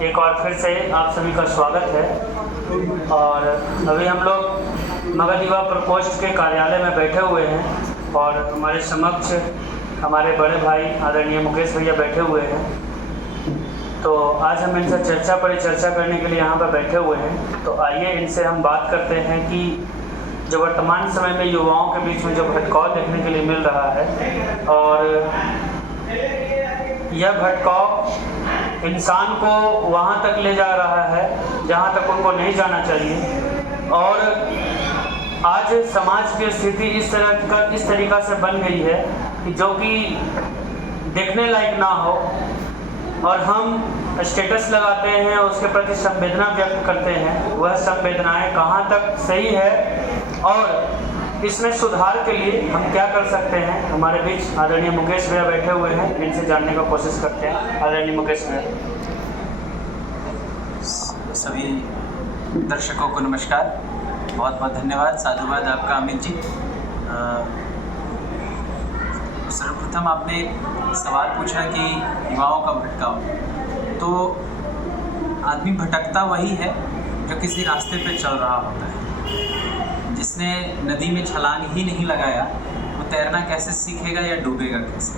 एक बार फिर से आप सभी का स्वागत है। और अभी हम लोग मगध युवा प्रकोष्ठ के कार्यालय में बैठे हुए हैं और हमारे समक्ष हमारे बड़े भाई आदरणीय मुकेश भैया बैठे हुए हैं। तो आज हम इनसे परिचर्चा करने के लिए यहाँ पर बैठे हुए हैं। तो आइए इनसे हम बात करते हैं कि जो वर्तमान समय में युवाओं के बीच में जो भटकाव देखने के लिए मिल रहा है और यह भटकाव इंसान को वहाँ तक ले जा रहा है जहाँ तक उनको नहीं जाना चाहिए। और आज समाज की स्थिति इस तरीक़ा से बन गई है कि जो कि देखने लायक ना हो और हम स्टेटस लगाते हैं, उसके प्रति संवेदना व्यक्त करते हैं। वह संवेदनाएं कहाँ तक सही है और इसमें सुधार के लिए हम क्या कर सकते हैं। हमारे बीच आदरणीय मुकेश भैया बैठे हुए हैं, इनसे जानने का कोशिश करते हैं। आदरणीय मुकेश भैया। सभी दर्शकों को नमस्कार, बहुत बहुत धन्यवाद, साधुवाद आपका अमित जी। सर्वप्रथम आपने एक सवाल पूछा कि युवाओं का भटकाव। तो आदमी भटकता वही है जो किसी रास्ते पे चल रहा होता है। जिसने नदी में छलांग ही नहीं लगाया वो तैरना कैसे सीखेगा या डूबेगा कैसे।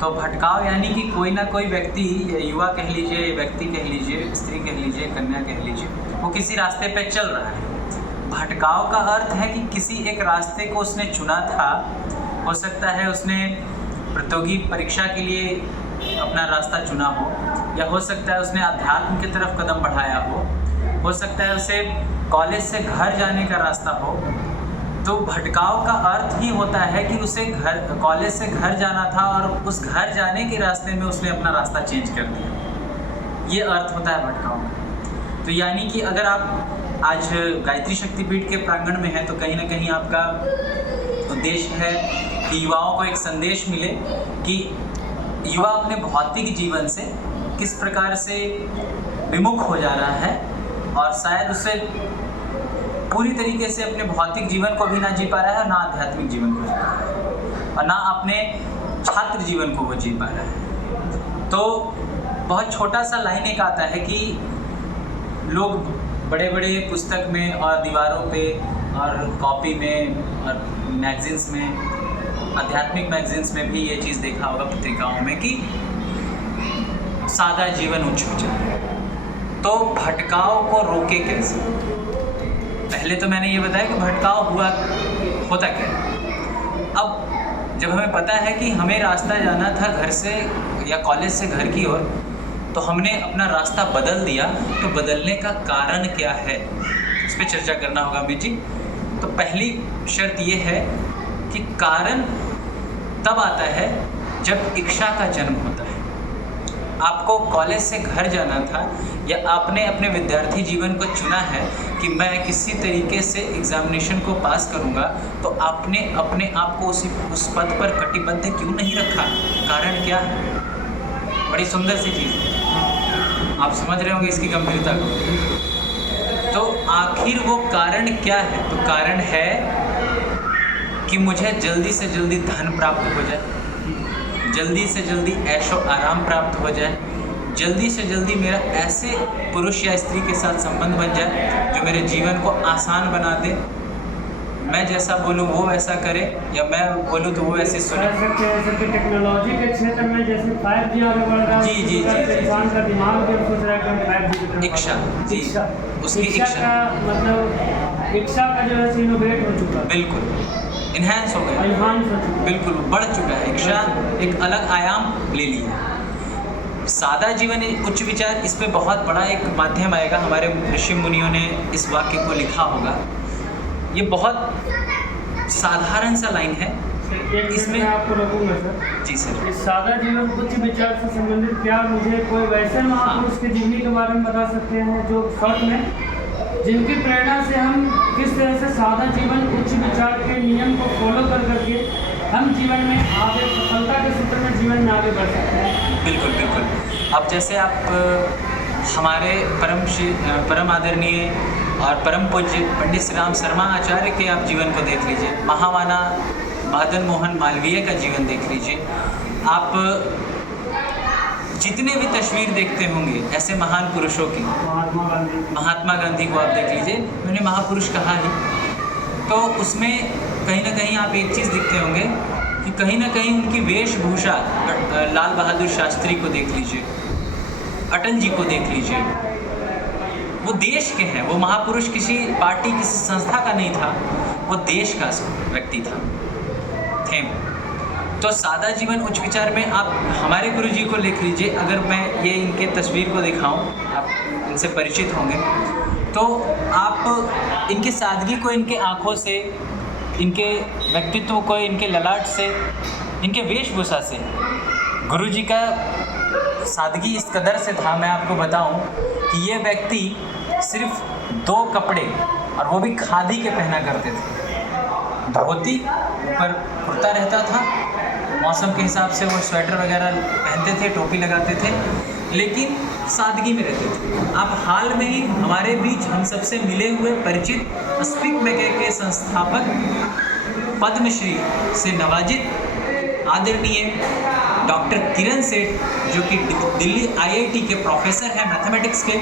तो भटकाव यानी कि कोई ना कोई व्यक्ति, युवा कह लीजिए, व्यक्ति कह लीजिए, स्त्री कह लीजिए, कन्या कह लीजिए, वो किसी रास्ते पे चल रहा है। भटकाव का अर्थ है कि किसी एक रास्ते को उसने चुना था। हो सकता है उसने प्रतियोगी परीक्षा के लिए अपना रास्ता चुना हो, या हो सकता है उसने अध्यात्म की तरफ कदम बढ़ाया हो सकता है उसे कॉलेज से घर जाने का रास्ता हो। तो भटकाव का अर्थ ही होता है कि उसे कॉलेज से घर जाना था और उस घर जाने के रास्ते में उसने अपना रास्ता चेंज कर दिया। ये अर्थ होता है भटकाव का। तो यानी कि अगर आप आज गायत्री शक्तिपीठ के प्रांगण में हैं तो कहीं ना कहीं आपका उद्देश्य है कि युवाओं को एक संदेश मिले कि युवा अपने भौतिक जीवन से किस प्रकार से विमुख हो जा रहा है और शायद उससे पूरी तरीके से अपने भौतिक जीवन को भी ना जी पा रहा है, ना आध्यात्मिक जीवन को जी पा रहा है और ना अपने छात्र जीवन को वो जी पा रहा है। तो बहुत छोटा सा लाइन एक आता है कि लोग बड़े बड़े पुस्तक में और दीवारों पे और कॉपी में और मैगजीन्स में, आध्यात्मिक मैगजीन्स में भी ये चीज़ देखा होगा, पत्रिकाओं में, कि सादा जीवन उच्च विचार। तो भटकाव को रोके कैसे। पहले तो मैंने ये बताया कि भटकाव होता क्या है। अब जब हमें पता है कि हमें रास्ता जाना था घर से या कॉलेज से घर की ओर, तो हमने अपना रास्ता बदल दिया, तो बदलने का कारण क्या है, इस पर चर्चा करना होगा अमित जी। तो पहली शर्त ये है कि कारण तब आता है जब इच्छा का जन्म होता है। आपको कॉलेज से घर जाना था या आपने अपने विद्यार्थी जीवन को चुना है कि मैं किसी तरीके से एग्जामिनेशन को पास करूंगा, तो आपने अपने आप को उस पद पर कटिबद्ध क्यों नहीं रखा। कारण क्या है। बड़ी सुंदर सी चीज़ है, आप समझ रहे होंगे इसकी गंभीरता को। तो आखिर वो कारण क्या है। तो कारण है कि मुझे जल्दी से जल्दी धन प्राप्त हो जाए, जल्दी से जल्दी ऐशो आराम प्राप्त हो जाए, जल्दी से जल्दी मेरा ऐसे पुरुष या स्त्री के साथ संबंध बन जाए जो मेरे जीवन को आसान बना दे। मैं जैसा बोलूँ वो वैसा करे, या मैं बोलूँ तो वो ऐसे सुने। टेक्नोलॉजी के क्षेत्र में जैसे 5G आगे बढ़ रहा है, जी, इंसान का दिमाग भी सोच रहा है कि हम 5G की तरफ। इच्छा, जी, उसकी इच्छा मतलब इच्छा का जो है इनोवेट हो चुका है, बिल्कुल इन्हांस हो गया, बिल्कुल बढ़ चुका है। इच्छा एक अलग आयाम ले लिया। सादा जीवन उच्च विचार, इस पे बहुत बड़ा एक माध्यम आएगा। हमारे ऋषि मुनियों ने इस वाक्य को लिखा होगा। ये बहुत साधारण सा लाइन है। इसमें आपको रोकूंगा सर। जी सर। इस सादा जीवन उच्च विचार से संबंधित क्या मुझे कोई वैसे महापुरुष की जीवनी के बारे में बता सकते हैं जो शॉर्ट में, जिनकी प्रेरणा से हम किस तरह से सादा जीवन उच्च विचार के नियम को फॉलो कर करके हम जीवन में आगे सफलता के सूत्र में जीवन में आगे बढ़ सकते हैं। बिल्कुल बिल्कुल। अब जैसे आप हमारे परम आदरणीय और परम पूज्य पंडित श्री राम शर्मा आचार्य के आप जीवन को देख लीजिए, महावाना मदन मोहन मालवीय का जीवन देख लीजिए, आप जितने भी तस्वीर देखते होंगे ऐसे महान पुरुषों की, महात्मा गांधी को आप देख लीजिए, मैंने महापुरुष कहा ही, तो उसमें कहीं ना कहीं आप एक चीज़ दिखते होंगे कि कहीं ना कहीं उनकी वेशभूषा, लाल बहादुर शास्त्री को देख लीजिए, अटल जी को देख लीजिए, वो देश के हैं, वो महापुरुष किसी पार्टी किसी संस्था का नहीं था, वो देश का व्यक्ति था, थे। तो सादा जीवन उच्च विचार में आप हमारे गुरु जी को लिख लीजिए, अगर मैं ये इनके तस्वीर को दिखाऊं, आप इनसे परिचित होंगे, तो आप इनकी सादगी को इनके आँखों से, इनके व्यक्तित्व को, इनके ललाट से, इनके वेशभूषा से, गुरु जी का सादगी इस कदर से था, मैं आपको बताऊं कि ये व्यक्ति सिर्फ 2 कपड़े, और वो भी खादी के पहना करते थे, धोती ऊपर कुर्ता रहता था, मौसम के हिसाब से वो स्वेटर वगैरह पहनते थे, टोपी लगाते थे, लेकिन सादगी में रहते थे। आप हाल में ही हमारे बीच हम सबसे मिले हुए परिचित स्पीक मेके के संस्थापक, पद्मश्री से नवाजित आदरणीय डॉक्टर किरण सेठ, जो कि दिल्ली IIT के प्रोफेसर हैं मैथमेटिक्स के,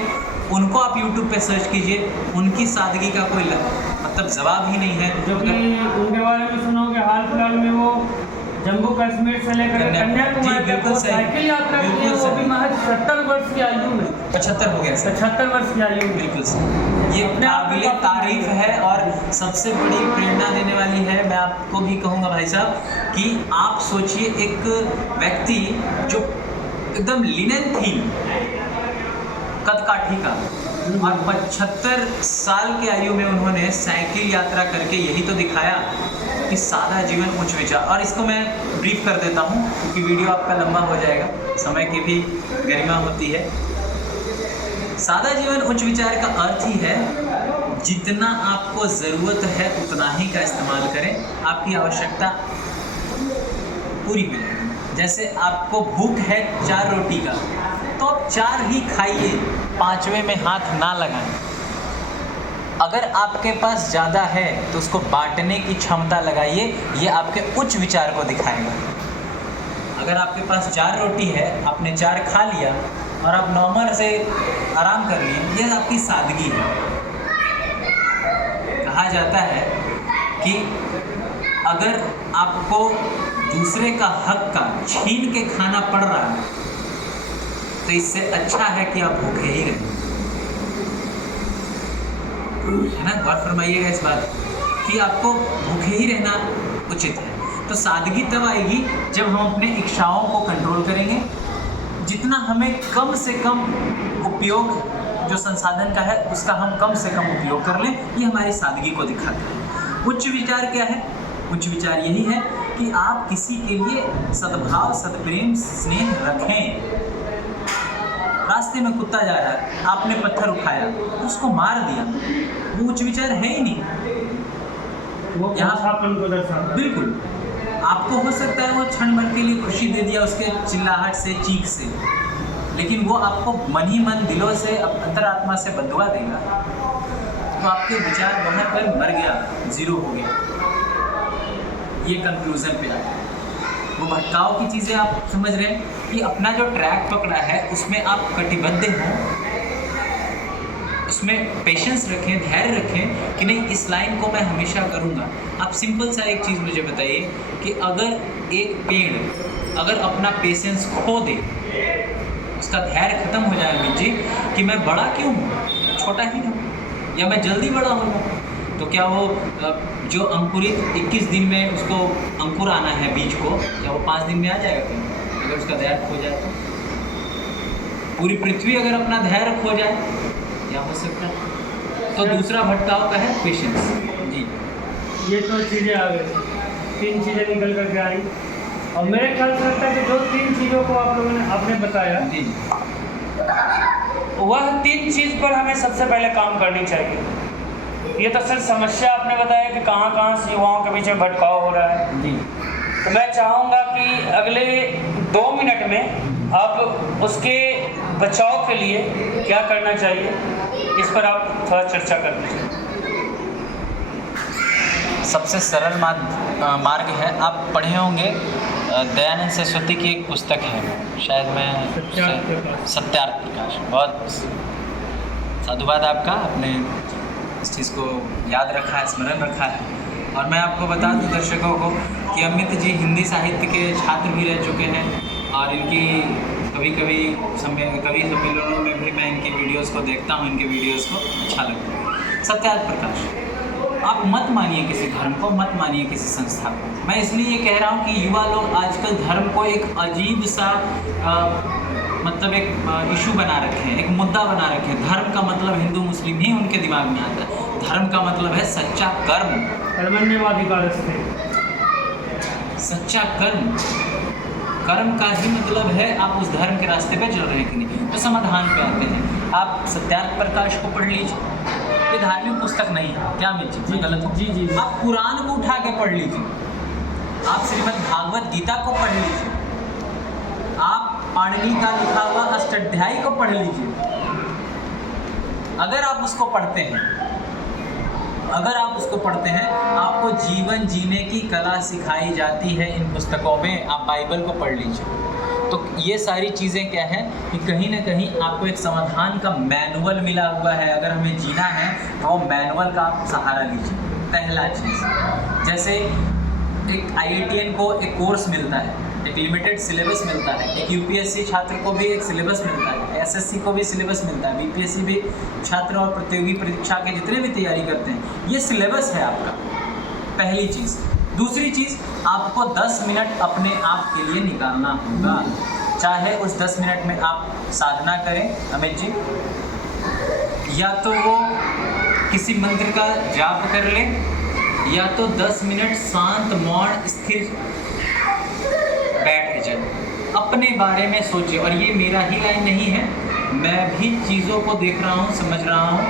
उनको आप YouTube पे सर्च कीजिए, उनकी सादगी का कोई मतलब जवाब ही नहीं है। जो कि उनके बारे में सुनोगे, हाल फिलहाल में वो जम्मू कश्मीर से लेकर कन्याकुमारी तक साइकिल यात्रा की है, वो भी महज 70 वर्ष की आयु में, 75 हो गया सर, 75 वर्ष की आयु में। बिल्कुल सर, ये काबिले तारीफ है और सबसे बड़ी प्रेरणा देने वाली है। मैं आपको भी कहूँगा भाई साहब कि आप सोचिए, एक व्यक्ति जो एकदम लिनन थी, कदकाठी का, और 75 साल की आयु में उन्होंने साइकिल यात्रा करके यही तो दिखाया कि सादा जीवन उच्च विचार। और इसको मैं ब्रीफ कर देता हूँ क्योंकि वीडियो आपका लंबा हो जाएगा, समय की भी गरिमा होती है। सादा जीवन उच्च विचार का अर्थ ही है जितना आपको ज़रूरत है उतना ही का इस्तेमाल करें, आपकी आवश्यकता पूरी हो जाएगी। जैसे आपको भूख है 4 रोटी का, तो आप 4 ही खाइए, 5वें में हाथ ना लगाएं। अगर आपके पास ज़्यादा है तो उसको बांटने की क्षमता लगाइए, ये आपके उच्च विचार को दिखाएगा। अगर आपके पास 4 रोटी है, आपने 4 खा लिया और आप नॉर्मल से आराम कर लिए, यह आपकी सादगी है। कहा जाता है कि अगर आपको दूसरे का हक का छीन के खाना पड़ रहा है तो इससे अच्छा है कि आप भूखे ही रहें, है ना। गौर फरमाइएगा इस बात कि आपको भूखे ही रहना उचित है। तो सादगी तब आएगी जब हम अपने इच्छाओं को कंट्रोल करेंगे, जितना हमें कम से कम उपयोग जो संसाधन का है उसका हम कम से कम उपयोग कर लें, ये हमारी सादगी को दिखाता है। उच्च विचार क्या है? उच्च विचार यही है कि आप किसी के लिए सद्भाव, सद्प्रेम, स्नेह रखें। रास्ते में कुत्ता जा रहा है, आपने पत्थर उठाया तो उसको मार दिया, वो उच्च विचार है ही नहीं, वो यहाँ को दर्शाता है। बिल्कुल, आपको हो सकता है वो क्षण भर के लिए खुशी दे दिया उसके चिल्लाहट से, चीख से, लेकिन वो आपको मन ही मन, दिलों से, अंतरात्मा से बदुआ देगा, तो आपके विचार वहाँ पर मर गया, जीरो हो गया। ये कंक्लूजन पे आया। वो भटकाव की चीज़ें आप समझ रहे हैं कि अपना जो ट्रैक पकड़ा है उसमें आप कटिबद्ध हों, उसमें पेशेंस रखें, धैर्य रखें कि नहीं इस लाइन को मैं हमेशा करूँगा। आप सिंपल सा एक चीज़ मुझे बताइए कि अगर एक पेड़ अगर अपना पेशेंस खो दे, उसका धैर्य खत्म हो जाए अमित जी कि मैं बड़ा क्यों हूँ, छोटा ही हूँ, या मैं जल्दी बड़ा हो जाऊँ, तो क्या वो जो अंकुरित 21 दिन में उसको अंकुर आना है बीज को, क्या वो 5 दिन में आ जाएगा क्या? अगर उसका धैर्य खो जाए तो पूरी पृथ्वी अगर अपना धैर्य खो जाए क्या हो सकता है? तो दूसरा भटकाव का है पेशेंस जी। ये तो चीज़ें आ गई, 3 चीज़ें निकल कर के आई, और मेरे ख्याल से लगता है कि जो 3 चीज़ों को आप लोगों ने आपने बताया जी, वह 3 चीज़ पर हमें सबसे पहले काम करनी चाहिए। ये तो सिर्फ समस्या आपने बताया कि कहाँ कहाँ से युवाओं के बीच में भटकाव हो रहा है जी। तो मैं चाहूँगा कि अगले 2 मिनट में आप उसके बचाव के लिए क्या करना चाहिए, इस पर आप थोड़ा चर्चा कर लीजिए। सबसे सरल मार्ग है, आप पढ़े होंगे दयानंद सरस्वती की एक पुस्तक है, शायद मैं सत्यार्थ प्रकाश। बहुत साधुवाद आपका, आपने इस चीज़ को याद रखा है, स्मरण रखा है। और मैं आपको बता दूं दर्शकों को कि अमित जी हिंदी साहित्य के छात्र भी रह चुके हैं और इनकी कभी सम्मेलनों में भी मैं इनकी वीडियोस को देखता हूँ, इनके वीडियोस को अच्छा लगता है। सत्यार्थ प्रकाश, आप मत मानिए किसी धर्म को, मत मानिए किसी संस्था को। मैं इसलिए ये कह रहा हूँ कि युवा लोग आजकल धर्म को एक अजीब सा मतलब एक इशू बना रखे हैं, एक मुद्दा बना रखे हैं। धर्म का मतलब हिंदू मुस्लिम ही उनके दिमाग में आता है। धर्म का मतलब है सच्चा कर्म, कर्मण्येवाधिकारस्ते। सच्चा कर्म, कर्म का ही मतलब है आप उस धर्म के रास्ते पे चल रहे हैं कि नहीं। तो समाधान पे आते हैं, आप सत्यार्थ प्रकाश को पढ़ लीजिए। ये धार्मिक पुस्तक नहीं है, क्या मैं जी गलत हूँ? जी। आप कुरान को उठा के पढ़ लीजिए, आप श्रीमद् भागवत गीता को पढ़ लीजिए, आप पाणिनि का लिखा हुआ अष्टाध्यायी को पढ़ लीजिए। अगर आप उसको पढ़ते हैं, आपको जीवन जीने की कला सिखाई जाती है इन पुस्तकों में। आप बाइबल को पढ़ लीजिए। तो ये सारी चीज़ें क्या है कि कहीं ना कहीं आपको एक समाधान का मैनुअल मिला हुआ है। अगर हमें जीना है तो वो मैनुअल का आप सहारा लीजिए। पहला चीज़, जैसे एक IITian को एक कोर्स मिलता है, एक लिमिटेड सिलेबस मिलता है, एक UPSC छात्र को भी एक सिलेबस मिलता है, SSC को भी सिलेबस मिलता है, BPSC भी छात्र और प्रतियोगी परीक्षा के जितने भी तैयारी करते हैं, ये सिलेबस है आपका। पहली चीज़। दूसरी चीज़, आपको 10 मिनट अपने आप के लिए निकालना होगा। चाहे उस 10 मिनट में आप साधना करें अमित जी, या तो वो किसी मंत्र का जाप कर लें, या तो 10 मिनट शांत मौन स्थिर बैठ जाए, अपने बारे में सोचिए। और ये मेरा ही लाइन नहीं है, मैं भी चीज़ों को देख रहा हूँ, समझ रहा हूँ।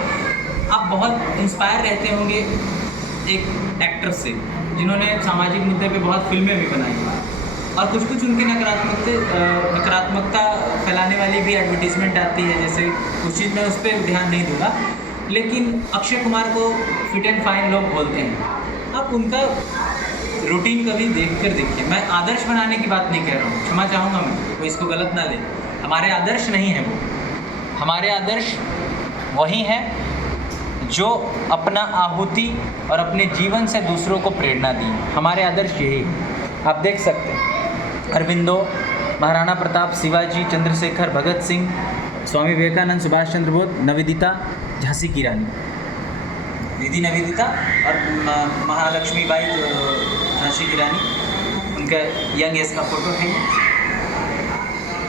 आप बहुत इंस्पायर रहते होंगे एक एक्टर से जिन्होंने सामाजिक मुद्दे पे बहुत फिल्में भी बनाई हैं, और कुछ उनके नकारात्मकता फैलाने वाली भी एडवर्टीजमेंट आती है। जैसे कुछ चीज़ मैं उस पर ध्यान नहीं दूँगा, लेकिन अक्षय कुमार को फिट एंड फाइन लोग बोलते हैं। आप उनका रूटीन कभी देखकर देखिए। मैं आदर्श बनाने की बात नहीं कह रहा हूँ, क्षमा चाहूँगा मैं, वो इसको गलत ना ले। हमारे आदर्श नहीं है वो, हमारे आदर्श वही हैं जो अपना आहुति और अपने जीवन से दूसरों को प्रेरणा दी। हमारे आदर्श यही आप देख सकते हैं। अरविंदो, महाराणा प्रताप, शिवाजी, चंद्रशेखर, भगत सिंह, स्वामी विवेकानंद, सुभाष चंद्र बोस, निवेदिता, झांसी की रानी, दीदी निवेदिता और महालक्ष्मी बाई झांसी की रानी, उनका यंग एज का फोटो है।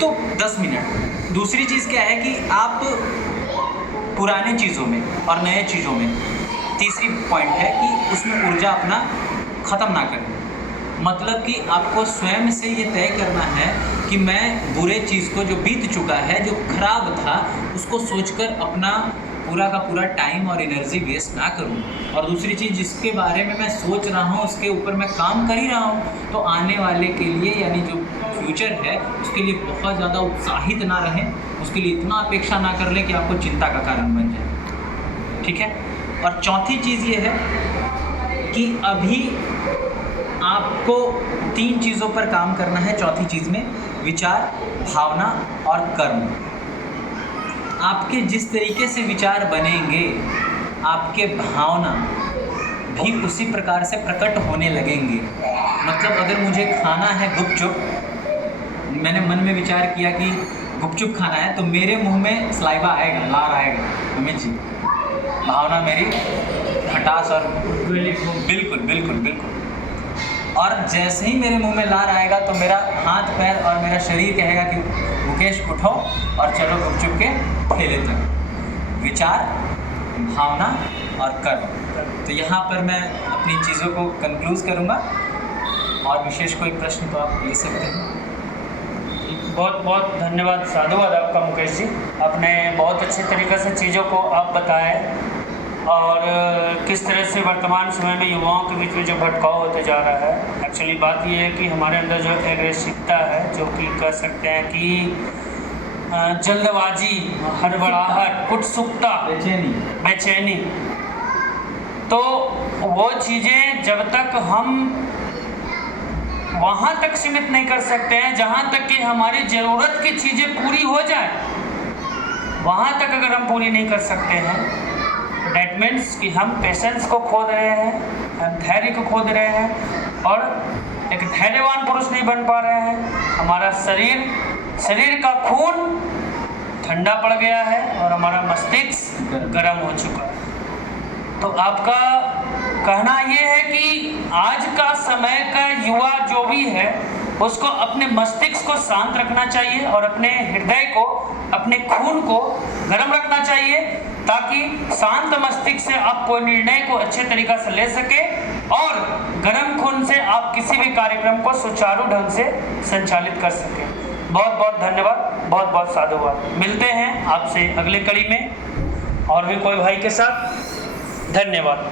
तो 10 मिनट। दूसरी चीज़ क्या है कि आप पुराने चीज़ों में और नए चीज़ों में, तीसरी पॉइंट है कि उसमें ऊर्जा अपना ख़त्म ना करें। मतलब कि आपको स्वयं से ये तय करना है कि मैं बुरे चीज़ को, जो बीत चुका है, जो खराब था, उसको सोचकर अपना पूरा का पूरा टाइम और एनर्जी वेस्ट ना करूं। और दूसरी चीज़, जिसके बारे में मैं सोच रहा हूं उसके ऊपर मैं काम कर ही रहा हूं, तो आने वाले के लिए, यानी जो फ्यूचर है, उसके लिए बहुत ज़्यादा उत्साहित ना रहें, उसके लिए इतना अपेक्षा ना कर लें कि आपको चिंता का कारण बन जाए। ठीक है। और चौथी चीज़ ये है कि अभी आपको 3 चीज़ों पर काम करना है। चौथी चीज़ में विचार, भावना और कर्म। आपके जिस तरीके से विचार बनेंगे, आपके भावना भी उसी प्रकार से प्रकट होने लगेंगे। मतलब अगर मुझे खाना है गुपचुप, मैंने मन में विचार किया कि गुपचुप खाना है, तो मेरे मुंह में सलाइवा आएगा, लार आएगा। अमित जी, भावना मेरी खटास और बिल्कुल बिल्कुल बिल्कुल। और जैसे ही मेरे मुंह में लार आएगा तो मेरा हाथ पैर और मेरा शरीर कहेगा कि मुकेश उठो और चलो गुपचुप के ठेले तक। विचार, भावना और कर्म। तो यहाँ पर मैं अपनी चीज़ों को कंक्लूज करूँगा, और विशेष कोई प्रश्न तो आप ले सकते हैं। बहुत बहुत धन्यवाद, साधुवाद आपका मुकेश जी। आपने बहुत अच्छे तरीके से चीज़ों को आप बताए, और किस तरह से वर्तमान समय में युवाओं के बीच में जो भटकाव होते जा रहा है। एक्चुअली बात ये है कि हमारे अंदर जो एग्रेसिवता है, जो कि कह सकते हैं कि जल्दबाजी, हड़बड़ाहट, उत्सुकता, बेचैनी, तो वो चीज़ें जब तक हम वहाँ तक सीमित नहीं कर सकते हैं जहाँ तक कि हमारी ज़रूरत की चीज़ें पूरी हो जाए। वहाँ तक अगर हम पूरी नहीं कर सकते हैं, डैट मीन्स कि हम पेशेंस को खो रहे हैं, हम धैर्य को खो रहे हैं और एक धैर्यवान पुरुष नहीं बन पा रहे हैं। हमारा शरीर का खून ठंडा पड़ गया है और हमारा मस्तिष्क गर्म हो चुका है। तो आपका कहना ये है कि आज का समय का युवा जो भी है उसको अपने मस्तिष्क को शांत रखना चाहिए और अपने हृदय को, अपने खून को गर्म रखना चाहिए, ताकि शांत मस्तिष्क से आप कोई निर्णय को अच्छे तरीक़ा से ले सके और गर्म खून से आप किसी भी कार्यक्रम को सुचारू ढंग से संचालित कर सकें। बहुत बहुत धन्यवाद, बहुत बहुत साधुवाद। मिलते हैं आपसे अगले कड़ी में और भी कोई भाई के साथ। धन्यवाद।